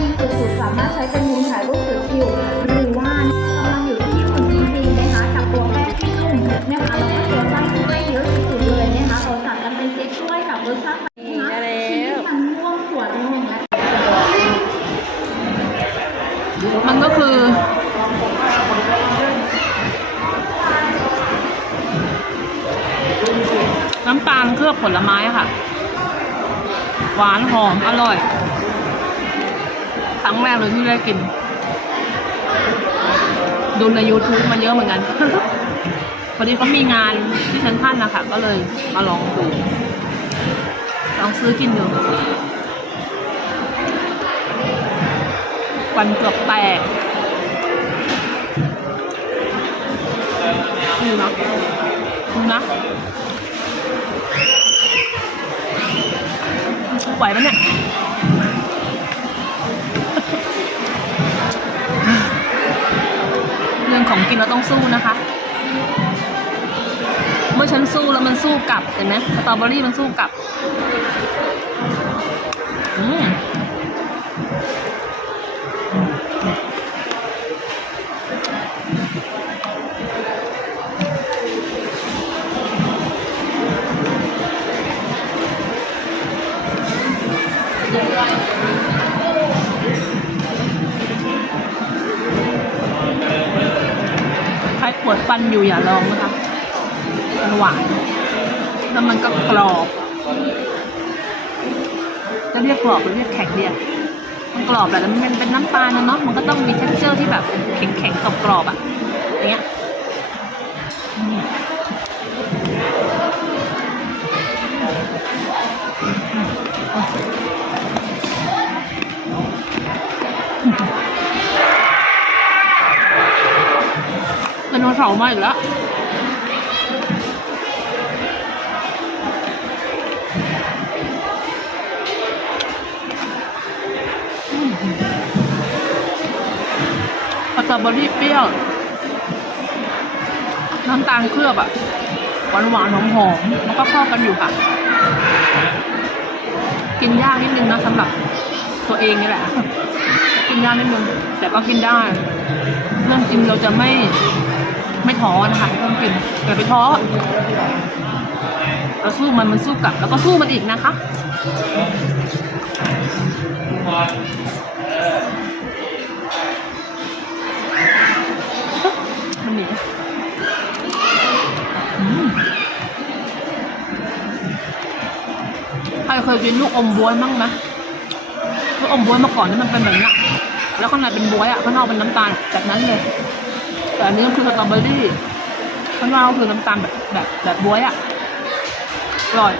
ดีสุดๆสามารถใช้เป็นมุมถ่ายรูปสวยคิวหรือว่ากำลังอยู่ที่หุ่นจริงๆนะคะกับตัวแป้งที่นุ่มนี่ะคะแล้วก็ตัวไส้ด้วยเยอะสุดๆเลยนะคะเราสั่งกันเป็นเซ็ตด้วยกับรสชาตินะนะชีสมันม่วงขวดไมดแล้วมันก็คือน้ำตาลเคลือบผลไม้ค่ะ หวานหอมอร่อย ครั้งแรกเลยที่ได้กิน ดูใน YouTube มาเยอะเหมือนกัน พอดีเขามีงานที่ชั้นท่านนะคะก็เลยมาลองดู ลองซื้อกินดูฟันเกือบแตกนี่นะนี่นะไหวปะเนี่ย ของกินเราต้องสู้นะคะ เมื่อฉันสู้แล้วมันสู้กลับเห็นไหมสตรอเบอรี่มันสู้กลับอืม ปวดฟันอยู่อย่าลองนะคะมันหวาน แล้วมันก็กรอบ จะเรียกกรอบหรือเรียกแข็งเดียมันกรอบแหละแล้วมันเป็นน้ำตาลนะเนาะ มันก็ต้องมีเท็กเจอร์ที่แบบแข็งแข็งๆกรอบๆอะอย่างเงี้ย ไดโนเสาร์มาอีกแล้วสตรอเบอรี่เปรี้ยว น้ำตาลเคลือบอะหวานหวานหอมหอมๆแล้วก็เข้ากันอยู่ค่ะ กินยากนิดนึงนะสำหรับตัวเองนี่แหละ กินยากนิดนึง แต่ก็กินได้ เรื่องกินเราจะไม่ ไม่ท้อนะคะเรื่องกินอย่าไปท้อเราสู้มันมันสู้กลับ แล้วก็สู้มันอีกนะคะมันหนีใครเคยกินลูกอมบ๊วยมั้งไหมลูกอมบ๊วยเมื่อก่อนนี่มันเป็นแบบนี้แล้วข้างในเป็นบ๊วยอะข้างนอกเป็นน้ำตาลแบบนั้นเลย แต่อันนี้ก็คือสตรอเบอรี่ข้างนอกคือน้ำตาลแบบแบบแบบบ๊วยอะอร่อย